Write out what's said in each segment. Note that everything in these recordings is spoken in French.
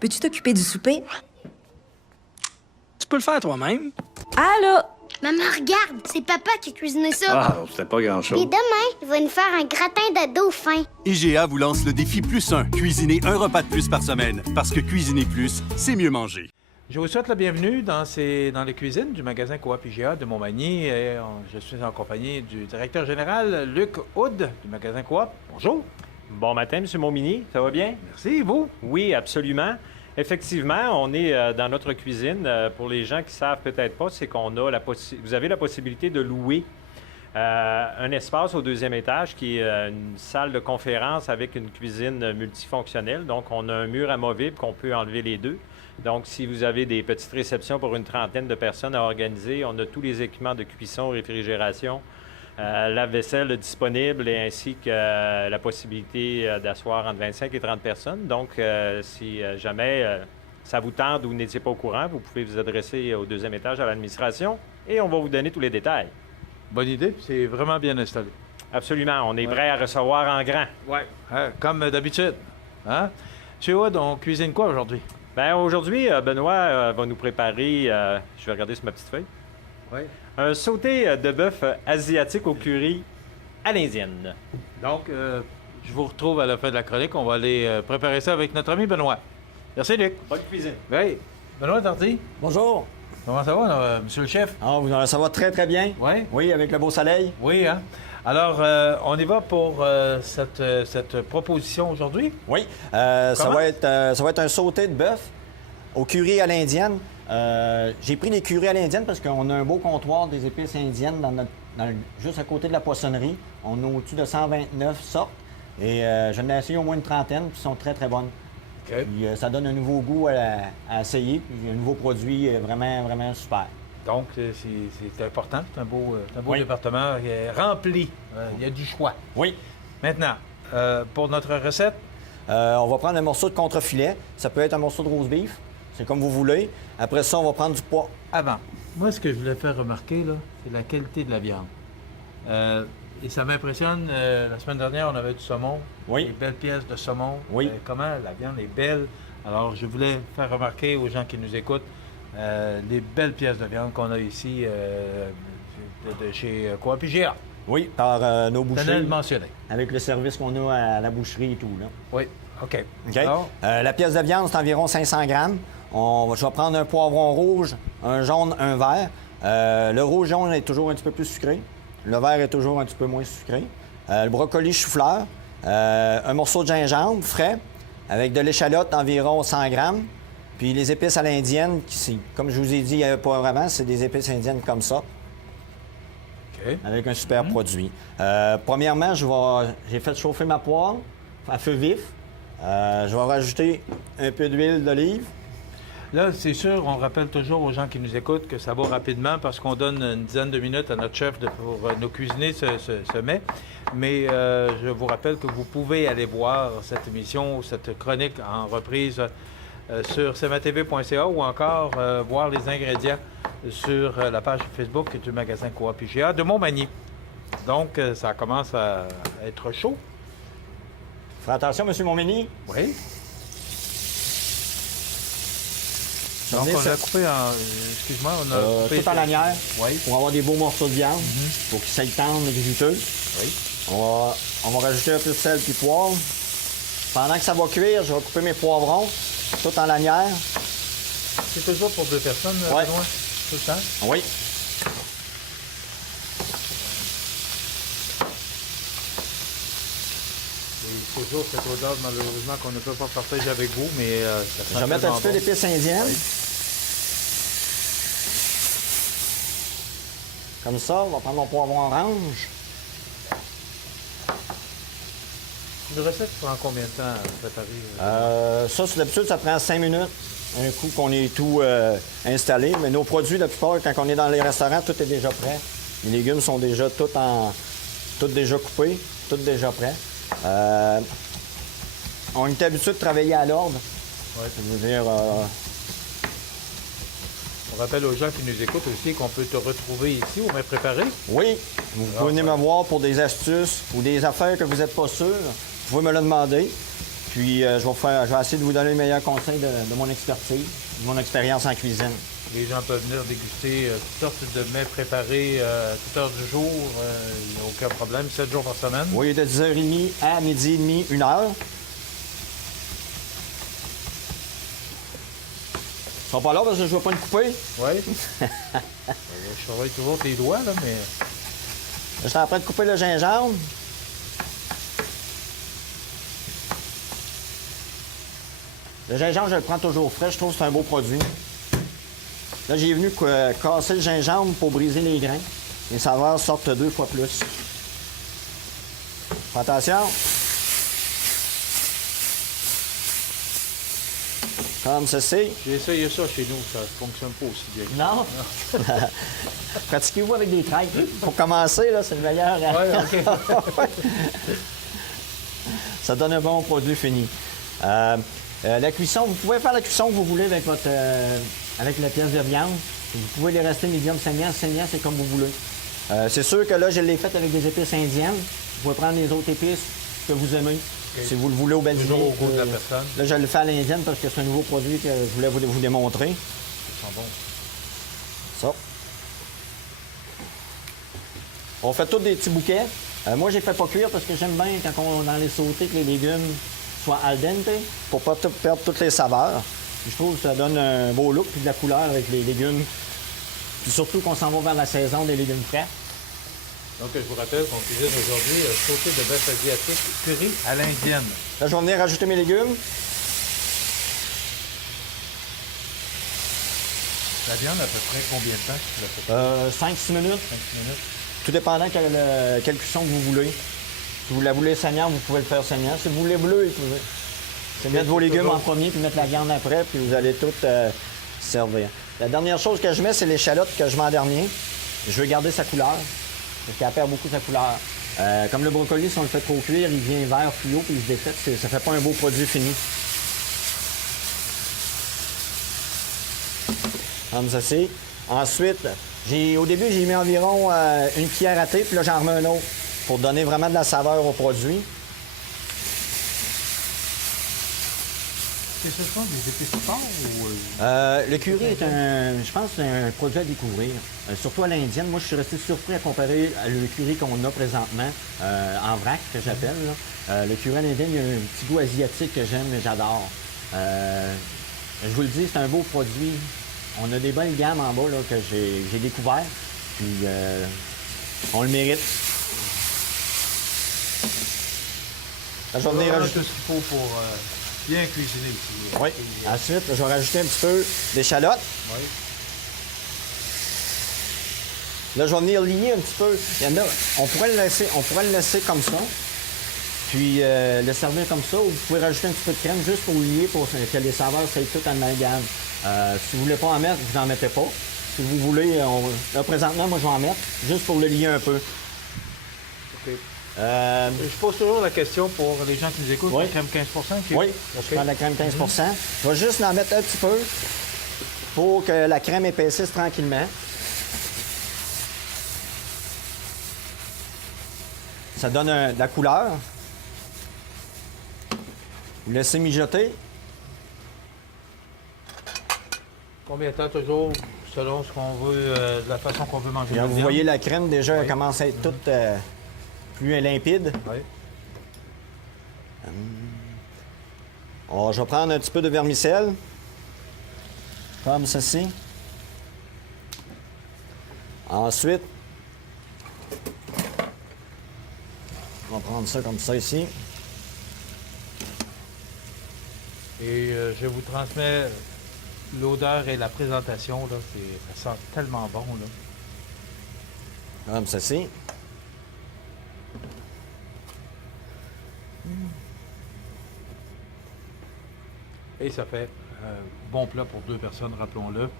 Peux-tu t'occuper du souper? Tu peux le faire toi-même. Allô? Maman, regarde, c'est papa qui a cuisiné ça. Ah, c'était pas grand-chose. Et demain, il va nous faire un gratin de dauphin. IGA vous lance le défi +1. Cuisiner un repas de plus par semaine. Parce que cuisiner plus, c'est mieux manger. Je vous souhaite la bienvenue dans les cuisines du magasin Coop IGA de Montmagny. Je suis en compagnie du directeur général, Luc Houd, du magasin Coop. Bonjour. Bon matin, M. Montmini. Ça va bien? Merci, vous? Oui, absolument. Effectivement, on est dans notre cuisine. Pour les gens qui ne savent peut-être pas, c'est qu'on a vous avez la possibilité de louer un espace au deuxième étage qui est une salle de conférence avec une cuisine multifonctionnelle. Donc, on a un mur amovible qu'on peut enlever les deux. Donc, si vous avez des petites réceptions pour une trentaine de personnes à organiser, on a tous les équipements de cuisson, réfrigération, lave-vaisselle disponible et ainsi que la possibilité d'asseoir entre 25 et 30 personnes. Donc, si jamais ça vous tente ou vous n'étiez pas au courant, vous pouvez vous adresser au deuxième étage à l'administration et on va vous donner tous les détails. Bonne idée, c'est vraiment bien installé. Absolument, on est prêt à recevoir en grand. Oui. Comme d'habitude. Hein? Chez Houd, on cuisine quoi aujourd'hui? Bien, aujourd'hui, Benoît va nous préparer, je vais regarder sur ma petite feuille, un sauté de bœuf asiatique au curry à l'indienne. Donc, je vous retrouve à la fin de la chronique. On va aller préparer ça avec notre ami Benoît. Merci, Luc. Bonne cuisine. Oui. Benoît Darty, Bonjour. comment ça va, monsieur le chef? Ça va très, très bien. Oui? Oui, avec le beau soleil. Oui, hein? Alors, on y va pour cette proposition aujourd'hui? Oui. Ça va être un sauté de bœuf au curry à l'indienne. J'ai pris les currys à l'indienne parce qu'on a un beau comptoir des épices indiennes juste à côté de la poissonnerie. On a au-dessus de 129 sortes. Et j'en ai essayé au moins une trentaine, puis sont très, très bonnes. OK. Puis, ça donne un nouveau goût à essayer. Puis, un nouveau produit vraiment, vraiment super. Donc, c'est important. C'est un beau Oui. département rempli. Il y a du choix. Oui. Maintenant, pour notre recette, On va prendre un morceau de contrefilet. Ça peut être un morceau de roast beef. C'est comme vous voulez. Après ça, on va prendre du pois. avant. Moi, ce que je voulais faire remarquer, là, c'est la qualité de la viande. Et ça m'impressionne. La semaine dernière, on avait du saumon. Oui. Des belles pièces de saumon. Oui. Comment la viande est belle. Alors, je voulais faire remarquer aux gens qui nous écoutent les belles pièces de viande qu'on a ici de chez Coop IGA. Oui, par nos Tenez à boucheries. le mentionner. Avec le service qu'on a à la boucherie et tout. Là. Oui, OK. OK? Alors, La pièce de viande, c'est environ 500 grammes. Je vais prendre un poivron rouge, un jaune, un vert. Le rouge-jaune est toujours un petit peu plus sucré. Le vert est toujours un petit peu moins sucré. Le brocoli chou-fleur. Un morceau de gingembre frais avec de l'échalote environ 100 grammes. Puis les épices à l'indienne, comme je vous ai dit pas avant, c'est des épices indiennes comme ça, OK. avec un super produit. Premièrement, j'ai fait chauffer ma poêle à feu vif. Je vais rajouter un peu d'huile d'olive. Là, c'est sûr, on rappelle toujours aux gens qui nous écoutent que ça va rapidement parce qu'on donne une dizaine de minutes à notre chef pour nous cuisiner ce mets. Mais je vous rappelle que vous pouvez aller voir cette émission, cette chronique en reprise sur cmatv.ca ou encore voir les ingrédients sur la page Facebook du magasin Coop IGA de Montmagny. Donc, ça commence à être chaud. Faites attention, M. Montmagny. Oui. Donc, on a coupé en... Excuse-moi, on a coupé... Tout en lanière, Oui. pour avoir des beaux morceaux de viande, pour qu'ils s'aillent tendres et juteux. Oui. On va rajouter un peu de sel puis poivre. Pendant que ça va cuire, je vais couper mes poivrons, tout en lanière. C'est toujours pour deux personnes, Ouais. Benoît? Tout le temps? Oui. C'est toujours cette odeur, malheureusement, qu'on ne peut pas partager avec vous, mais ça sent Je vais mettre un tellement petit peu bon. d'épices indiennes. Oui. Comme ça, on va prendre mon poivron orange. Une recette prend combien de temps à préparer? Ça, c'est d'habitude, ça prend 5 minutes. Un coup qu'on est tout installé. Mais nos produits, la plupart, quand on est dans les restaurants, tout est déjà prêt. Les légumes sont déjà tout déjà coupés, tout déjà prêt. On est habitué de travailler à l'ordre. Ouais. Ça veut dire, On rappelle aux gens qui nous écoutent aussi qu'on peut te retrouver ici au mets préparé. oui, vous pouvez venir me voir pour des astuces ou des affaires que vous n'êtes pas sûr. Vous pouvez me le demander. Puis je vais essayer de vous donner les meilleurs conseils de mon expertise, de mon expérience en cuisine. Les gens peuvent venir déguster toutes sortes de mets préparés à toute heure du jour. Il n'y a aucun problème. 7 jours par semaine. Oui, de 10h30 à midi et demi, 1h. Ils sont pas là parce que je ne vais pas le couper. Oui. Je surveille toujours tes doigts, là, mais... Je suis en train de couper le gingembre. Le gingembre, je le prends toujours frais. Je trouve que c'est un beau produit. Là, j'ai venu casser le gingembre pour briser les grains. Les saveurs sortent 2 fois plus. Fais attention. Comme ceci. J'ai essayé ça chez nous, ça ne fonctionne pas aussi bien. Non? Pratiquez-vous avec des traites. Pour commencer, là, c'est le meilleur. Oui, OK. Ça donne un bon produit fini. La cuisson, vous pouvez faire la cuisson que vous voulez avec avec la pièce de viande. Vous pouvez les rester médium saignant. Saignant, c'est comme vous voulez. C'est sûr que là, je l'ai fait avec des épices indiennes. Vous pouvez prendre les autres épices que vous aimez. Si vous le voulez au basilic. Toujours au goût de la personne. Là, je le fais à l'indienne parce que c'est un nouveau produit que je voulais vous démontrer. Ça sent bon. Ça. On fait tous des petits bouquets. Moi, j'ai fait pas cuire parce que j'aime bien quand on dans les sautés que les légumes soient al dente pour pas perdre toutes les saveurs. Puis je trouve que ça donne un beau look puis de la couleur avec les légumes. Puis surtout qu'on s'en va vers la saison des légumes frais. Donc, je vous rappelle qu'on cuisine aujourd'hui un sauté de bœuf asiatique curry à l'indienne. Là, je vais venir rajouter mes légumes. La viande, à peu près combien de temps tu l'as fait? 5-6 minutes. 5 minutes. Tout dépendant quelle cuisson que vous voulez. Si vous la voulez saignante, vous pouvez le faire saignant. Si vous voulez bleu, vous pouvez. C'est mettre vos légumes en premier, puis mettre la viande après, puis vous allez tout servir. La dernière chose que je mets, c'est l'échalote que je mets en dernier. Je veux garder sa couleur, parce qu'elle perd beaucoup sa couleur. Comme le brocoli, si on le fait trop cuire, il devient vert fluo, puis il se défait. Ça fait pas un beau produit fini. Comme ceci. Ensuite, au début, j'ai mis environ une cuillère à thé, puis là, j'en remets un autre pour donner vraiment de la saveur au produit. C'est ce sont des épices forts ou... Le curry est je pense, c'est un produit à découvrir, surtout à l'indienne. Moi, je suis resté surpris à comparer le curry qu'on a présentement, en vrac, que j'appelle. Le curry à l'indienne, il y a un petit goût asiatique que j'aime et j'adore. Je vous le dis, c'est un beau produit. On a des bonnes gammes en bas là, que j'ai découvert, puis on le mérite. Là, je vais venir rajouter tout ce qu'il faut pour bien cuisiner ici. Oui. Ensuite, je vais rajouter un petit peu d'échalote. Oui. Là, je vais venir lier un petit peu. Il y en a, on pourrait le laisser comme ça, puis le servir comme ça, ou vous pouvez rajouter un petit peu de crème juste pour lier, pour que les saveurs soient toutes amalgames. Si vous ne voulez pas en mettre, vous n'en mettez pas. Si vous voulez, là, présentement, moi, je vais en mettre, juste pour le lier un peu. OK. Je pose toujours la question pour les gens qui nous écoutent, Oui. la crème 15 Oui, OK. je prends la crème 15 Je vais juste en mettre un petit peu pour que la crème épaississe tranquillement. Ça donne de la couleur. Vous laissez mijoter. Combien de temps toujours, selon ce qu'on veut, de la façon qu'on veut manger Bien, la vous viande? voyez la crème déjà elle commence à être toute plus limpide. Oui. Alors, je vais prendre un petit peu de vermicelle, comme ceci. Ensuite, on va prendre ça comme ça ici. Et je vous transmets l'odeur et la présentation. Là, ça sent tellement bon. Là. Comme ceci. Et ça fait un bon plat pour 2 personnes, rappelons-le.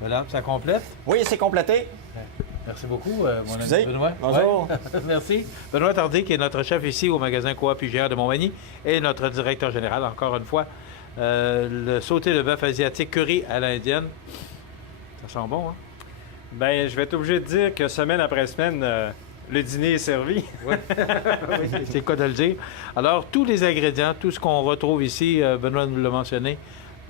Voilà, ça complète. Oui, c'est complété. Merci beaucoup, mon ami Excusez. Benoît. Bonjour. Ouais. Merci. Benoît Tardy, qui est notre chef ici au magasin Coop IGA de Montmagny, et notre directeur général, encore une fois. Le sauté de bœuf asiatique curry à l'indienne. Ça sent bon, hein? Bien, je vais être obligé de dire que semaine après semaine, Le dîner est servi. Oui, c'est le cas de le dire. Alors, tous les ingrédients, tout ce qu'on retrouve ici, Benoît nous l'a mentionné,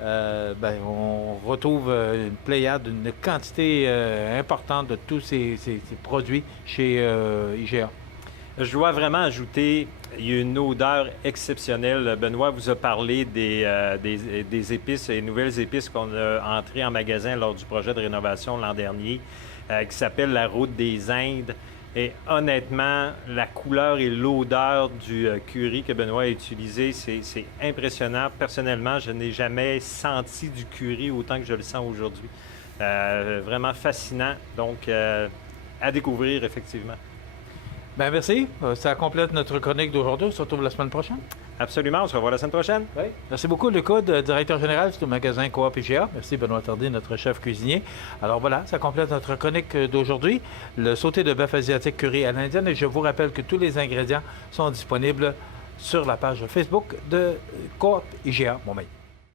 on retrouve une pléiade, une quantité importante de tous ces produits chez IGA. Je dois vraiment ajouter, il y a une odeur exceptionnelle. Benoît vous a parlé des épices, les nouvelles épices qu'on a entrées en magasin lors du projet de rénovation l'an dernier, qui s'appelle la Route des Indes. Et honnêtement, la couleur et l'odeur du curry que Benoît a utilisé, c'est impressionnant. Personnellement, je n'ai jamais senti du curry autant que je le sens aujourd'hui. Vraiment fascinant. Donc, à découvrir, effectivement. Bien, merci. Ça complète notre chronique d'aujourd'hui. On se retrouve la semaine prochaine. Absolument. On se revoit la semaine prochaine. Oui. Merci beaucoup, Luc Hood, directeur général du magasin Coop IGA. Merci, Benoît Tardy, notre chef cuisinier. Alors voilà, ça complète notre chronique d'aujourd'hui. Le sauté de bœuf asiatique curry à l'indienne. Et je vous rappelle que tous les ingrédients sont disponibles sur la page Facebook de Coop IGA Montmagny.